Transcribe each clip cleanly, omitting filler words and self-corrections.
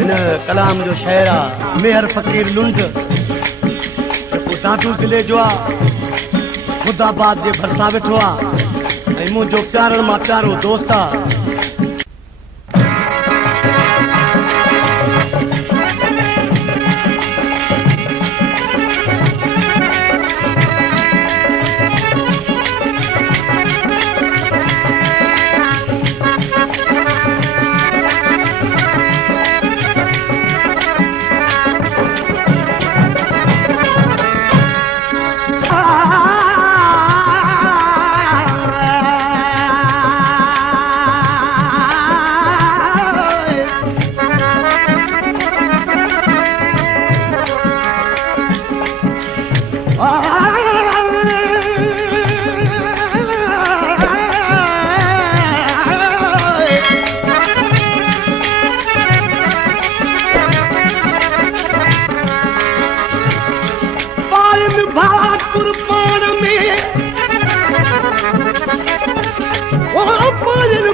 इन कलाम जो शेर आ मेहर फकीर लुंड दादू जिले जो आ खुदाबाद जे भरसा वेठो आ ऐं मुंहिंजो प्यारन मां प्यारो दोस्त आ।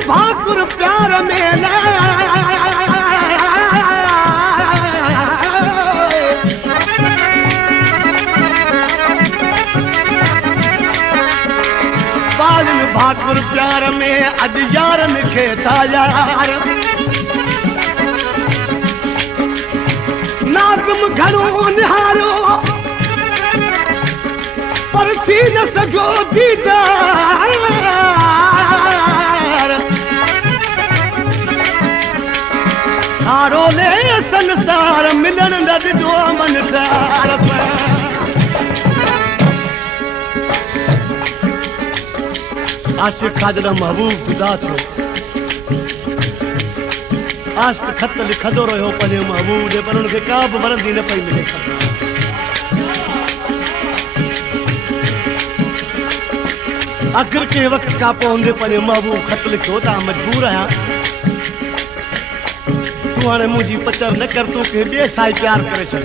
भाकुर प्यार में बालन भाकुर प्यार में अज यारन खे था यार नाज़म घणो निहारो पर थी न सघो दीदार सारो ले संसार मिलन न दिदो मन चार आशिक खाजर महबूब जुदा छो आशिक खत लिखंदो रहियो पंहिंजे महबूब जे पर उनखे का बि वरंदी न पई मिले। आख़िर के वक्त का पोंदे पंहिंजे महबूब खत लिखो ता मजबूर आहियां तू हाणे मुंहिंजी पचर न कर तूं के ॿिए सां प्यार करे छॾ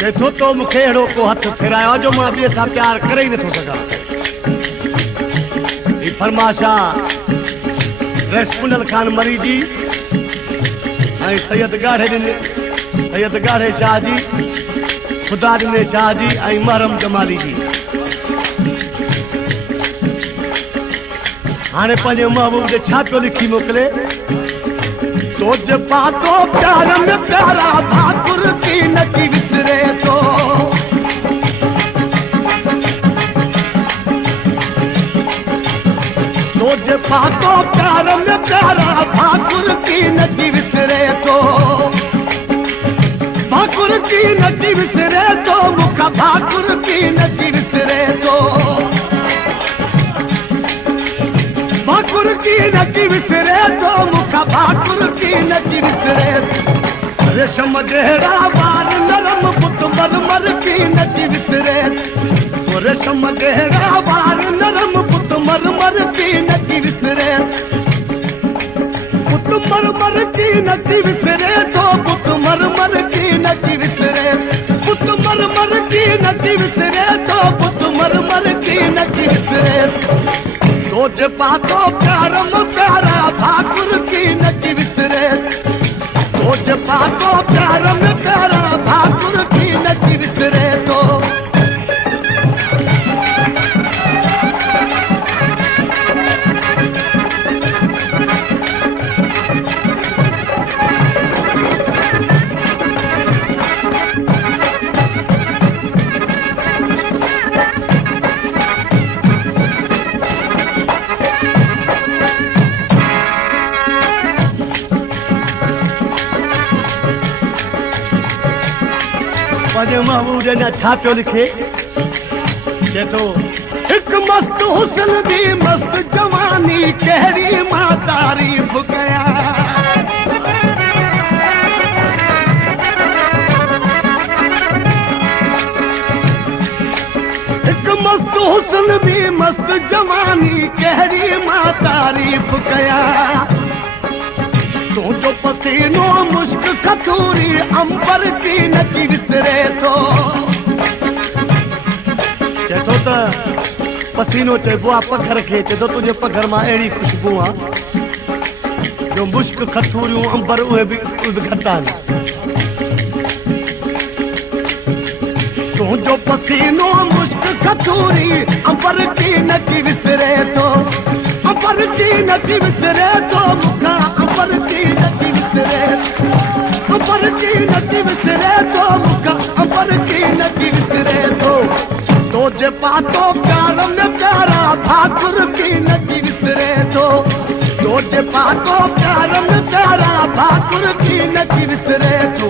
चए थो तो मूंखे अहिड़ो को हथ फेरायो जो मां ॿिए सां प्यार करे ई नथो सघां। ही फरमाशा रेस्पुनल खान मरी जी ऐं सैयद गाढ़े शाह जी खुदा ॾिने शाह जी ऐं महरम जमाली जी हाणे पंहिंजे महबूब जे छा पियो लिखी मोकिले तो जपा तो प्यार में प्यारा भाकुर की नकी विसरे तो जपा तो प्यार में प्यारा भाकुर की नकी विसरे तो भाकुर की नकी विसरे तो मुखा भाकुर की नकी विसरे तो भाकुर की नकी विसरे तो मुखा भाकुर की नकी विसरे रेशम जहिड़ा वार नरम पुत मरमर की नकी विसरे तो रेशम जहिड़ा वार नरम पुत मरमर की नकी विसरे पुत मरमर की नकी विसरे तो पुत मरमर की नकी विसरे पुत मरमर की नकी विसरे तो पुत मरमर की नकी विसरे तो जपा तो प्यार में प्यारा भाकुर की नकी विसरे तो जपा तो प्यार में प्यारा भाकुर की नकी विसरे तो महबूब ने छा पियो लिखे चए थो हिकु मस्त हुस्न दी मस्त जवानी कहिड़ी मां तारीफ़ कया हिकु मस्त हुस्न दी मस्त जवानी कहिड़ी मां तारीफ़ कया तो जो पसीनो मुश्क खतूरी अंबर की नकी विसरे तो चए थो त पसीनो चइबो आहे पघर खे चए थो तुंहिंजे पघर मां अहिड़ी ख़ुशबू आहे जो मुश्क खटूरियूं अंबर उहे बि घटा तुंहिंजो पसीनो मुश्क खटूरी अंबर की नथी विसरे थो अंबर की नथी विसरे थो मूंखां अंबर की नथी विसरे अंबर की नथी विसरे थो मूंखां अंबर की नथी विसरे थो तो जे पातो प्यार में प्यारा भाकुर की नथी विसरे थो तो जे पातो प्यार में प्यारा भाकुर की नथी विसरे थो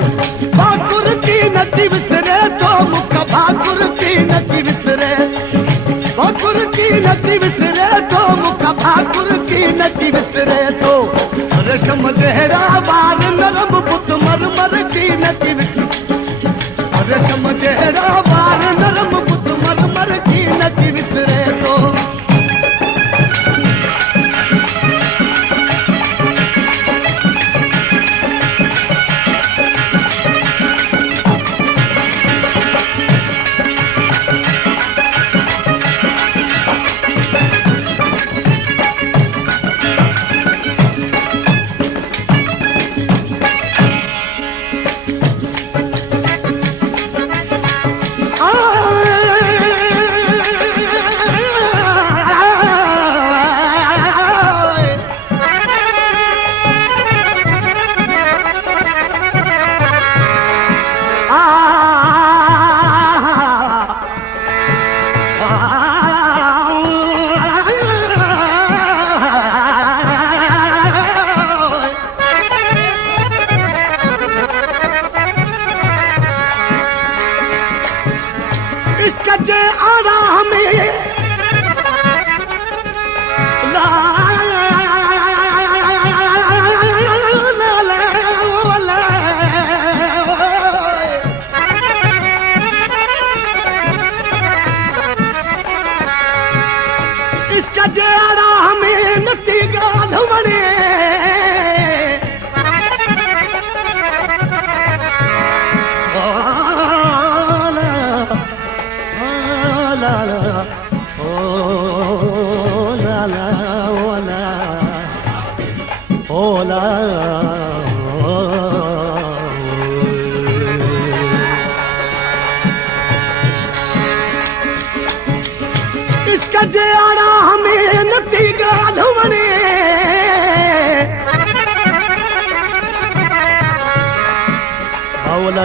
भाकुर की नथी विसरे थो मूंखां भाकुर की नथी विसरे भाकुर की नथी विसरे थो मूंखां भाकुर की नथी विसरे थो रेशम जहिड़ा वार नरम पुत मरमर की नथी विसरे रेशम जहिड़ा वार नरम पुत मरमर की नथी विसरे थो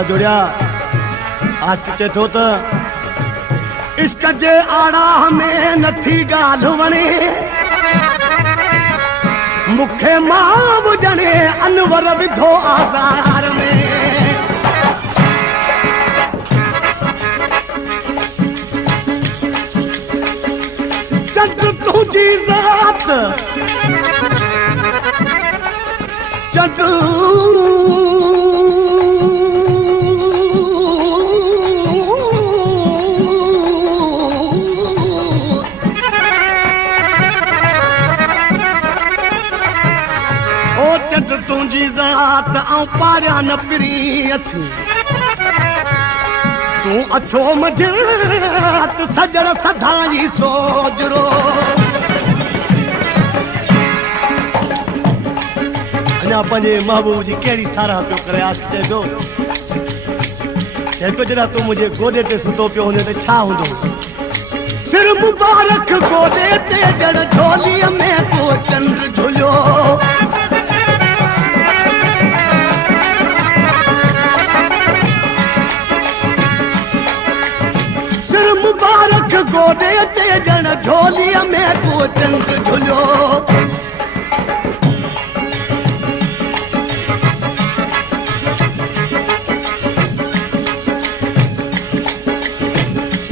जुड़िया आशिक़ चए थो त इश्क जे आड़ा में नथी ॻाल्हि वणे मूंखे मां ॿुधणे अनवर विधो आज़ार में चंड तुंहिंजी ज़ात चंड तुंहिंजी ज़ात ऐं पारियां न पिरी असीं तूं अछो मझात सजण सधाई सोजरो अञा पंहिंजे महबूब जी कहिड़ी साराह पियो करे आशिक़ चए थो चए पियो जॾहिं तूं मुंहिंजे गोॾे ते सुतो पियो हूंदे त छा हूंदो सिर मुबारक गोॾे ते जड़ झोलीअ में को चंड झुलियो मुबारक गोॾे ते ॼण झोलीअ में को चंड झुलियो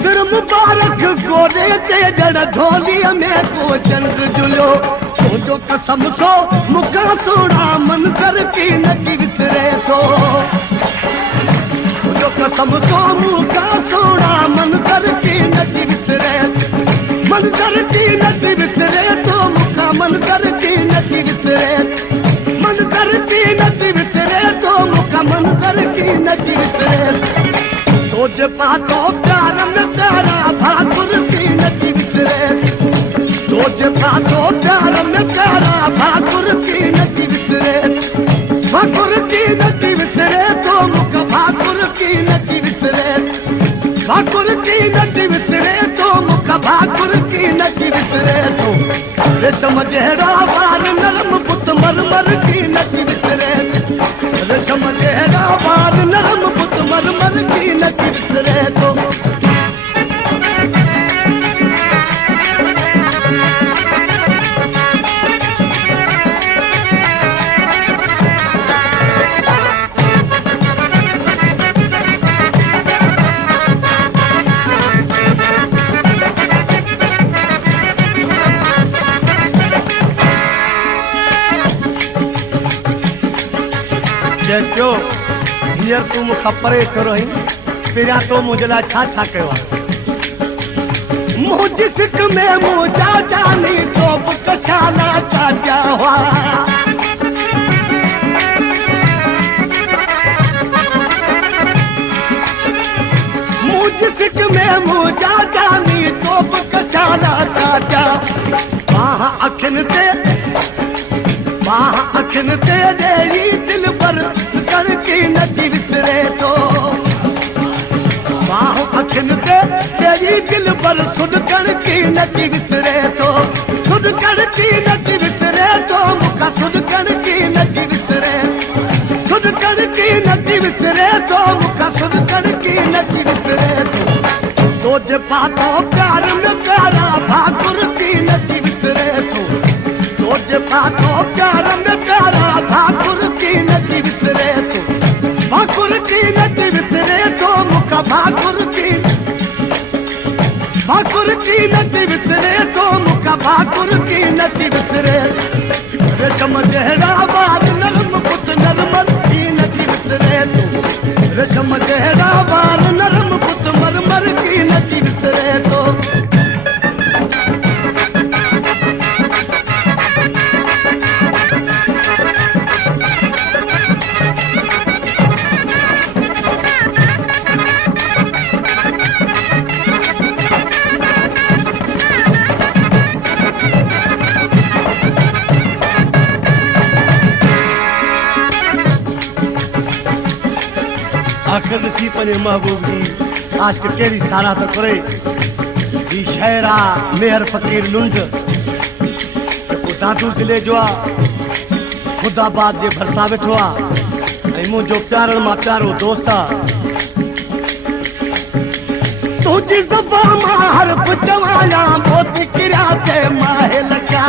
सिर मुबारक गोॾे ते ॼण झोलीअ में को चंड झुलियो तुंहिंजो कसम सो मूंखां सोढ़ा मंज़र की नथी विसरे थो कसम सो मूंखां सोढ़ा मंज़र की नथी विसरे मंज़र की नथी विसरे थो मूंखां मंज़र की नथी विसरे मंज़र की नथी विसरे थो मूंखां मंज़र की नथी विसरे तो जे पातो प्यार में प्यारा भाकुर की नथी विसरे तो जे पातो प्यार में प्यारा भाकुर की नथी विसरे नकी विसरे तो मुख भाकुर की नकी विसरे भाकुर की नकी विसरे तो मुख भाकुर की नकी विसरे तो रेशम जहरा बार नरम पुत मरमर की नकी विसरे रेशम जहरा बार नरम पुत मरमर की नकी विसरे तो जो हींअर तूं मूंखां परे थो रहीं पहिरियां तो मुंहिंजे लाइ छा छा कयो आहे मुंहिंजी सिक में मुंहिंजा जानी तो बि कशाला काटिया हुआ मुंहिंजी सिक में मुंहिंजा जानी तो बि कशाला काटिया बाह अखियुनि ते ॾेरी दिल पर कर की नकी विसरे तो बाह अखियुनि ते ॾेरी दिल पर सुॾकण की नकी विसरे तो सुॾकण की नकी विसरे तो मूंखां सुॾकण की नकी विसरे सुॾकण की नकी विसरे तो मूंखां सुॾकण की नकी विसरे तो तोजे पातो प्यार में प्यारा भाकुर की नकी विसरे तो तोजे पातो प्यार में प्यारा भाकुर की नकी विसरे तो भाकुर की नकी विसरे तो मुखा भाकुर की नकी विसरे तो मुखा भाकुर की नकी विसरे रेशम जहरा बार नरम पुत नरमर की नकी विसरे तो रेशम जहरा बार नरम पुत मरमर की नकी विसरे तो आखिर ॾिसी पंहिंजे महबूब जी आशिक़ कहिड़ी सारा थो करे ही शाइरा मेहर फ़कीर लुंड जेको दादू ज़िले जो आहे ख़ुदाबाद जे भरिसां वेठो आहे ऐं मुंहिंजो प्यारनि मां प्यारो दोस्त आहे तुंहिंजी ज़बान मां हर्फ़ चवायां मोती किरिया ते माहे लॻा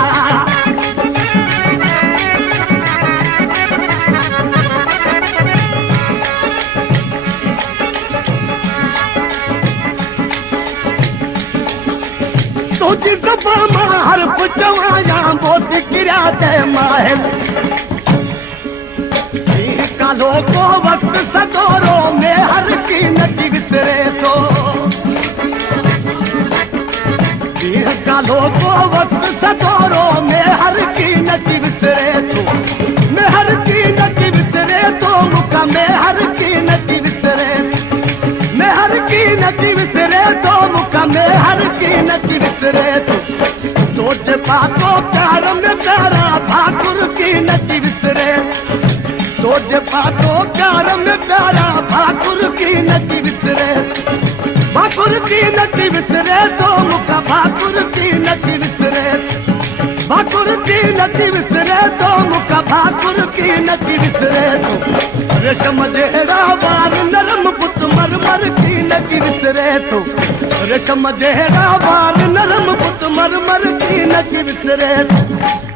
तुझी ज़बान मां हर्फ़ चवायां मोती किरिया ते माहे कालो को वक्त सदोरो में हर की नकी विसरे तो कालो को वक्त सदोरो में हर की नकी विसरे तो में हर की नकी विसरे तो मुखा में हर की नकी विसरे में हर की नकी विसरे तो मुखा में हर की नकी विसरे तो तोजे पातो प्यार में प्यारा भाकुर की नकी विसरे तोजे पातो प्यार में प्यारा भाकुर की नकी विसरे भाकुर की नकी विसरे तो मुखा भाकुर की नकी विसरे भाकुर की नकी विसरे तो मुखा भाकुर की नकी विसरे तो रेशम जहरा बार नरम पुत मरमर की नकी विसरे तो रेशम जहरा बार नरम पुत मरमर की नकी विसरे तो